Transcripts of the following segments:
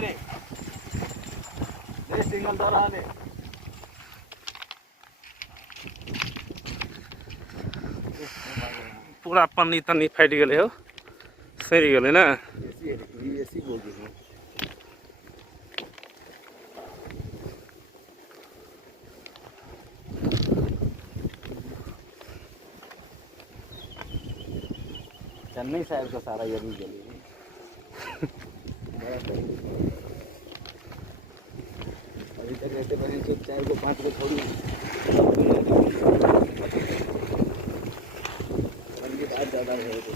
रे सिंगल दौरा ले पूरा पानी तानी फाइट गए हो सही गए ना ऐसी बोल दी चेन्नई साहब का सारा ये भी जली अभी तक रहते बने 4 को 5 को थोड़ी बात ज़्यादा है तो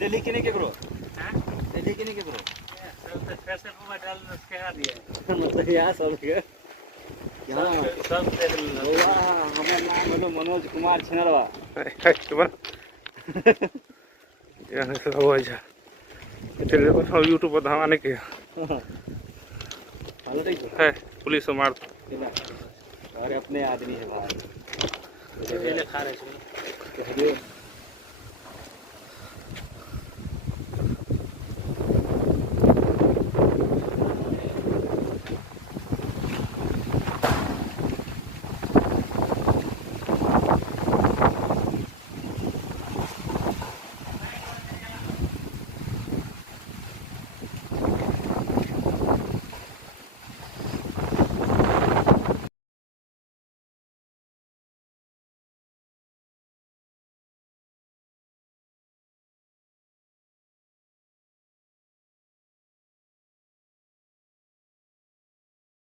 दिल्ली के नहीं के करो दिल्ली के नहीं के करो मतलब यहाँ सब के यहाँ सब हमारा नाम है मनोज कुमार छिनरवा यूट्यूब पर धमाने के है पुलिस मार अरे अपने आदमी है भाई खा रहे